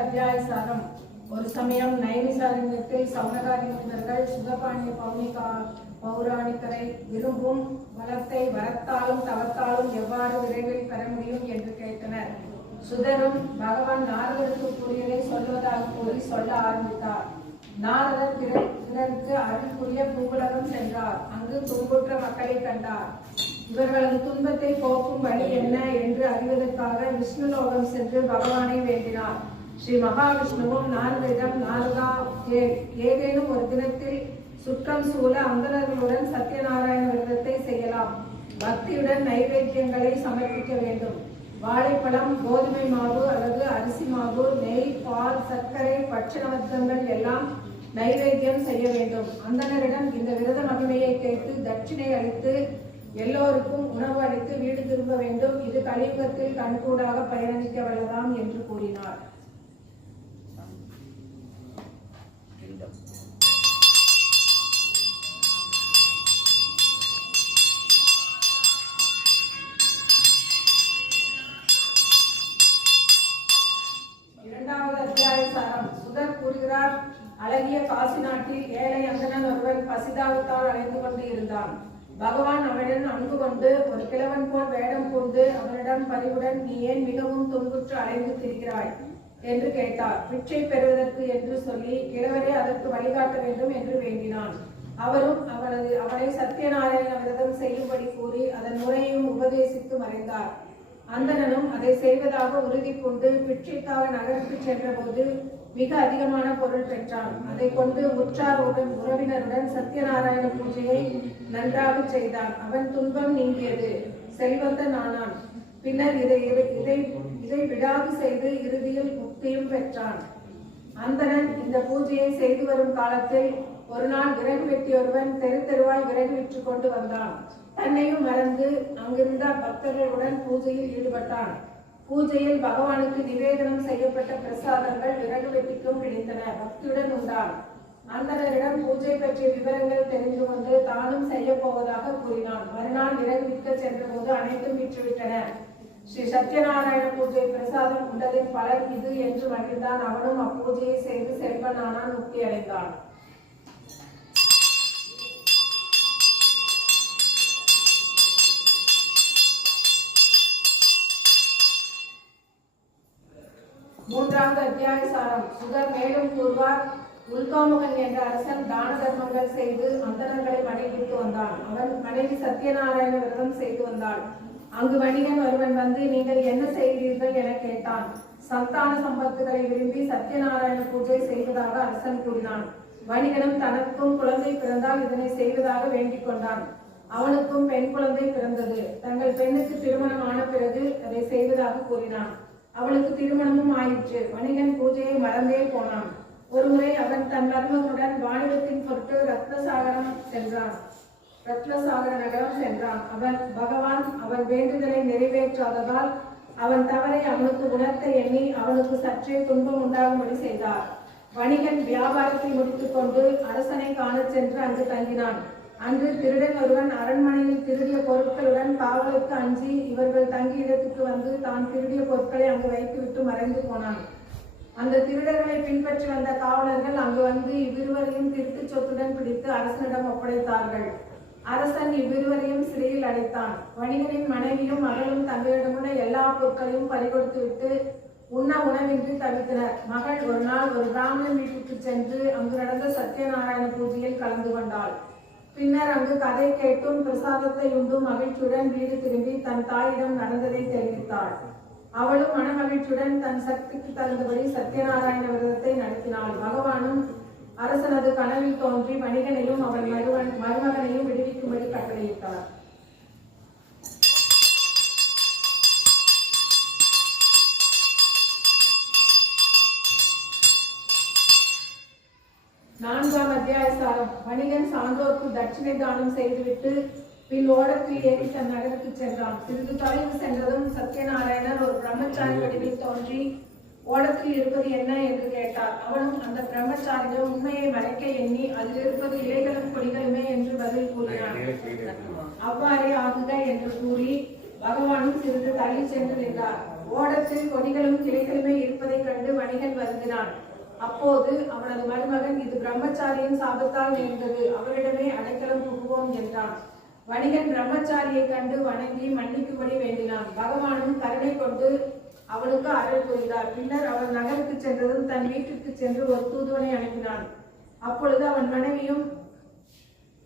அத்தியாயசாரம் ஒரு சமயம் நைமிசாரண்யத்தில் சௌனகாரி முனிவர்கள் சுகபாணிய பௌனிகா பௌராணிக்கரை விரும்பும் வளத்தை வரத்தாலும் தவத்தாலும் எவ்வாறு விரைவில் பெற முடியும் என்று கேட்டனர். சுதரும் பகவான் நாரதருக்கு கூறியதை சொல்வதாக கூறி சொல்ல ஆரம்பித்தார். நாரதர் பிறருக்கு அருள்புரிய பூவுலகம் சென்றார். அங்கு துன்புற்ற மக்களை கண்டார். இவர்களது துன்பத்தை போக்கும் வழி என்ன என்று அறிவதற்காக விஷ்ணு லோகம் சென்று பகவானை வேண்டினார். ஸ்ரீ மகாவிஷ்ணுவும் நாரதரிடம் நாரதா ஏ- ஏதேனும் ஒரு தினத்தில் சுற்றம் சூழ அந்தணர்களுடன் சத்யநாராயண விரதத்தை செய்யலாம். பக்தியுடன் நைவேத்தியங்களை சமர்ப்பிக்க வேண்டும். வாழைப்பழம் கோதுமை மாவு அல்லது அரிசி மாவு நெய் பால் சர்க்கரை பட்சணவர்த்தங்கள் எல்லாம் நைவேத்தியம் செய்ய வேண்டும். அந்தனரிடம் இந்த விரத மகிமையை கேட்டு தட்சிணை அளித்து எல்லோருக்கும் உணவு அளித்து வீடு திரும்ப வேண்டும். இது கலியுகத்தில் கண்கூடாக பயணிக்க வல்லதாம் என்று கூறினார். ஒருவன் அலைந்து கொண்டு இருந்தான். பகவான் அவனிடம் அன்பு கொண்டு ஒரு கிழவன் போல் வேடம் பூண்டு அவனிடம் பரிவுடன் நீ ஏன் மிகவும் துன்புற்று அலைந்து திரிகிறாய்? என்று கேட்டார். பிச்சை பெறுவதற்கு என்று சொல்லி கிழவரே அதற்கு வழிகாட்ட வேண்டும் என்று வேண்டினான். அவரும் அவனது அவனை சத்யநாராயண விரதம் செய்யும்படி கூறி அதன் முறையும் உபதேசித்து மறைந்தார். அந்தணனும் அதை செய்வதாக உறுதி கொண்டு பிச்சைக்காக நகருக்கு சென்றபோது மிக அதிகமான பொருள் பெற்றான் அதை கொண்டு உற்றார் உறவினருடன் சத்யநாராயண பூஜையை நன்றாக செய்தான் அவன் துன்பம் நீங்கியது. செல்வந்தன் ஆனான் பின்னர் இதை இதை இதை விடாது செய்து இறுதியில் முக்தியும் பெற்றான். அந்தனன் இந்த பூஜையை செய்து வரும் காலத்தில் ஒரு நாள் விறகு வெட்டி ஒருவன் தெரு தெருவாய் விறகு விற்று கொண்டு வந்தான். தன்னையும் மறந்து அங்கிருந்த பக்தர்களுடன் பூஜையில் ஈடுபட்டான். பூஜையில் பகவானுக்கு நிவேதனம் செய்யப்பட்ட பிரசாதங்கள் விறகு வெட்டிக்கும் கிடைத்தன. பக்தியுடன் உண்டான் அந்தனரிடம் பூஜை பற்றிய விவரங்கள் தெரிந்து கொண்டு தானும் செய்ய போவதாக கூறினான். மறுநாள் விறகு விற்க சென்றபோது அனைத்தும் விற்றுவிட்டன. ஸ்ரீ சத்யநாராயண பூஜை பிரசாதம் உண்டதின் பலர் இது என்று மகிழ்ந்தான். அவனும் அப்பூஜையை செய்து செல்வனானான் முக்தி அடைந்தான் மூன்றாவது அத்தியாய சாரம். சுதர் மேலும் கூறுவார் உல்காமுகன் என்ற அரசன் தான தர்மங்கள் செய்து அந்தரங்களை மனைவிட்டு வந்தான். அவன் மனைவி சத்யநாராயண விரதம் செய்து வந்தாள் அங்கு வணிகன் ஒருவன் வந்து நீங்கள் என்ன செய்கிறீர்கள்? என கேட்டான். சந்தான சம்பத்துகளை விரும்பி சத்யநாராயண பூஜை செய்வதாக அரசன் கூறினான். வணிகனும் தனக்கும் குழந்தை பிறந்தால் இதனை செய்வதாக வேண்டிக் கொண்டான். அவனுக்கும் பெண் குழந்தை பிறந்தது. தங்கள் பெண்ணுக்கு திருமணம் ஆன பிறகு அதை செய்வதாக கூறினான். அவளுக்கு திருமணமும் ஆயிற்று. வணிகன் பூஜையை மறந்தே போனான். ஒருமுறை அவன் தன் மருமகனுடன் வாணிபத்தின் பொருட்டு ரத்னசாகரம் சென்றான். ரத்னசாகர நகரம் சென்றான். அவன் பகவான் அவன் வேண்டுதலை நிறைவேற்றாததால் அவன் தவறை அவனுக்கு உணர்த்த எண்ணி அவனுக்கு சற்றே துன்பம் உண்டாகும்படி செய்தார். வணிகன் வியாபாரத்தை முடித்துக் கொண்டு அரசனை காணச் சென்று அங்கு தங்கினான். அன்று திருடன் ஒருவன் அரண்மனையில் திருடிய பொருட்களுடன் காவலுக்கு அஞ்சி இவர்கள் தங்கிய இடத்துக்கு வந்து தான் திருடிய பொருட்களை அங்கு வைத்துவிட்டு மறைந்து போனான். அந்த திருடர்களை பின்பற்றி வந்த காவலர்கள் அங்கு வந்து இவ்விருவரையும் திருட்டு சொத்துடன் பிடித்து அரசனிடம் ஒப்படைத்தார்கள். அரசன் இவ்விருவரையும் சிறையில் அடைத்தான். வணிகனின் மனைவியும் மகளும் தங்களிடமுள்ள எல்லா பொருட்களையும் பறிகொடுத்துவிட்டு உண்ண உணவின்றி தவித்தனர். மகள் ஒரு நாள் ஒரு பிராமணன் வீட்டுக்கு சென்று அங்கு நடந்த சத்யநாராயண பூஜையில் கலந்து கொண்டாள். பின்னர் அங்கு கதை கேட்டும் பிரசாதத்தை உண்டும் மகிழ்ச்சியுடன் வீடு திரும்பி தன் தாயிடம் நடந்ததை தெரிவித்தாள். அவளும் மனமகிழ்ச்சியுடன் தன் சக்திக்கு தகுந்தபடி சத்யநாராயண விரதத்தை நடத்தினாள். பகவானும் அரசனது கனவில் தோன்றி வணிகனையும் அவன் மருவன் மருமகனையும் விடுவிக்கும்படி கட்டளையிட்டார். நான்காம் அத்தியாய சாரம் வணிகன் சான்றோர்க்கு தட்சிணை தானம் செய்துவிட்டு பின் ஓடத்தில் ஏறி தன் நகருக்கு சென்றான். சிறிது தொலைவு சென்றதும் சத்யநாராயணர் ஒரு பிரம்மச்சாரி வடிவில் தோன்றி ஓடத்தில் இருப்பது என்ன? என்று கேட்டார். அவனும் அந்த பிரம்மச்சாரியும் உண்மையை மறைக்க எண்ணி அதில் இருப்பது இலைகளும் கொடிகளுமே என்று பதில் கூறினான். அவ்வாறே ஆகுக என்று கூறி பகவானும் சிறிது தள்ளி சென்று நின்றார். ஓடத்தில் கொடிகளும் கிளைகளுமே இருப்பதைக் கண்டு வணிகன் வருந்தினான். அப்போது அவனது மருமகன் இது பிரம்மச்சாரியின் சாபத்தால் நேர்ந்தது. அவரிடமே அடைக்கலம் புகுவோம் என்றான். வணிகன் பிரம்மச்சாரியை கண்டு வணங்கி மன்னிக்கும்படி வேண்டினான். பகவானும் கருணை கொண்டு அவனுக்கு அருள் புரிந்தார். பின்னர் அவன் நகருக்கு சென்றதும் தன் வீட்டிற்கு சென்று ஒரு தூதுவனை அனுப்பினான். அப்பொழுது அவன் மனைவியும்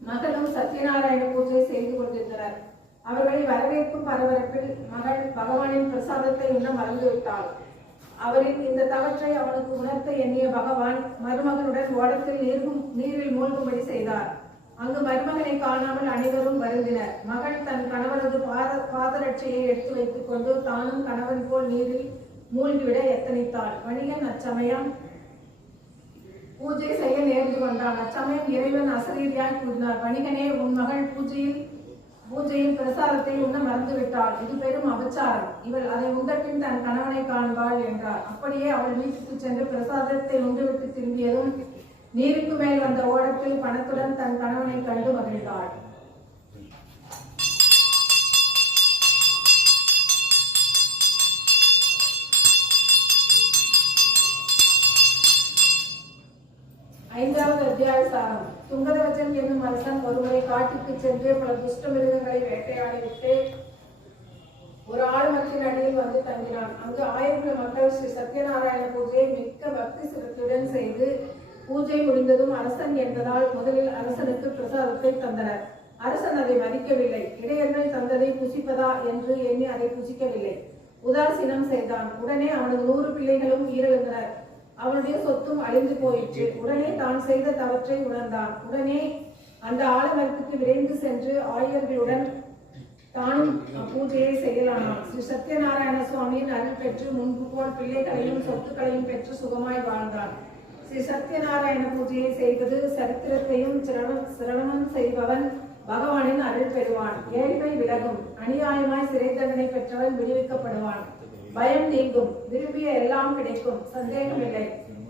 மகனும் சத்யநாராயண பூஜை செய்து கொண்டிருந்தனர். அவர்களை வரவேற்பு பரபரப்பில் மகள் பகவானின் பிரசாதத்தை இன்னும் மறந்துவிட்டாள். அவரின் இந்த தவற்றை அவனுக்கு உணர்த்த எண்ணிய பகவான் மருமகனுடன் ஓடத்தில் நீர்கும் நீரில் மூழ்கும்படி செய்தார். அங்கு மருமகனை காணாமல் அனைவரும் வருந்தினர். மகள் தன் கணவனது பாத பாதரட்சையை எடுத்து வைத்துக் கொண்டு தானும் கணவன் போல் நீரில் மூழ்கிவிட எத்தனைத்தாள். வணிகன் அச்சமயம் பூஜை செய்ய நேர்ந்து கொண்டான். அச்சமயம் இறைவன் அசரீரியாய் கூறினார் வணிகனே உன் மகள் பூஜையில் பூஜையின் பிரசாரத்தை உண்ண மறந்துவிட்டாள். இது பெரும் அபச்சாரம். இவள் அதை உண்டபின் தன் கணவனை காண்பாள் என்றார். அப்படியே அவள் வீட்டுக்கு சென்று பிரசாதத்தை உண்டுவிட்டு திரும்பியதும் நீருக்கு மேல் வந்த ஓடத்தில் பணத்துடன் தன் கணவனை கண்டு மகிழ்ந்தாள் ஐந்தாவது அத்தியாய சாரம் துங்கதவச்சன் என்னும் அரசன் ஒருமுறை காட்டுக்கு சென்று பல துஷ்ட மிருகங்களை வேட்டையாடிவிட்டு ஒரு ஆழ்மத்தின் அடியில் வந்து தங்கினான். அங்கு ஆயிரங்கள் மக்கள் ஸ்ரீ சத்யநாராயண பூஜையை மிக்க பக்தி சிரத்துடன் செய்து பூஜை முடிந்ததும் அரசன் என்பதால் முதலில் அரசனுக்கு பிரசாதத்தை தந்தனர். அரசன் அதை மதிக்கவில்லை. இடையர்கள் தந்ததை புசிப்பதா என்று எண்ணி அதை புசிக்கவில்லை உதாசீனம் செய்தான். உடனே அவனது நூறு பிள்ளைகளும் உயிரிழந்தனர். அவனுடைய சொத்தும் அழிந்து போயிற்று. உடனே தான் செய்த தவற்றை உணர்ந்தான். உடனே அந்த ஆலமரத்துக்கு விரைந்து சென்று ஆயர்களுடன் தானும் பூஜையை செய்யலானான் ஸ்ரீ சத்யநாராயண சுவாமியின் அருள் பெற்று முன்பு போல் பிள்ளைகளையும் சொத்துக்களையும் பெற்று சுகமாய் வாழ்ந்தான். ஸ்ரீ சத்யநாராயண பூஜையை செய்வது சரித்திரத்தையும் சிரணம் சிரவணம் செய்பவன் பகவானின் அருள் பெறுவான். ஏழ்மை விலகும். அநியாயமாய் சிறை தண்டனை பெற்றவன் விடுவிக்கப்படுவான். பயம் நீங்கும் விரும்பிய எல்லாம் கிடைக்கும் சந்தேகமில்லை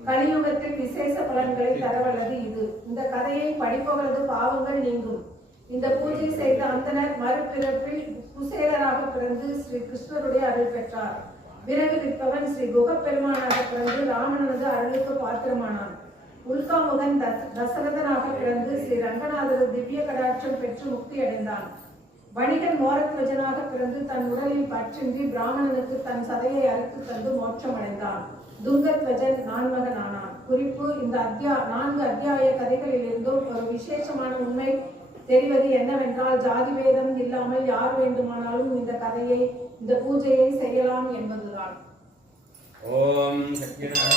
கலியுகத்தில் விசேஷ பலன்களை தரவல்லது இது. இந்த கதையை படிப்பவரது பாவங்கள் நீங்கும். இந்த பூஜை செய்த அந்தனர் மறுபிறப்பில் குசேலராக பிறந்து ஸ்ரீ கிருஷ்ணருடைய அருள் பெற்றார். விறகு விற்பவன் ஸ்ரீ குகப்பெருமானாக பிறந்து ராமனது அருளுக்கு பாத்திரமானான். உல்காமுகன் தசரதனாக பிறந்து ஸ்ரீ ரங்கநாதர் திவ்ய கடாட்சம் பெற்று முக்தி அடைந்தான் வணிகன் மோரத்வஜனாக பிறந்து தன் உடலில் பற்றின்றி பிராமணனுக்கு தன் சதையை அறுத்து தந்து மோட்சம் அடைந்தான் துங்கத்வஜன் நான்மகன் ஆனான் குறிப்பு இந்த அத்தியா நான்கு அத்தியாய கதைகளிலிருந்தும் ஒரு விசேஷமான உண்மை தெரிவது என்னவென்றால் ஜாதி வேதம் இல்லாமல் யார் வேண்டுமானாலும் இந்த கதையை இந்த பூஜையை செய்யலாம் என்பதுதான். ஓம் சத்யநாராயண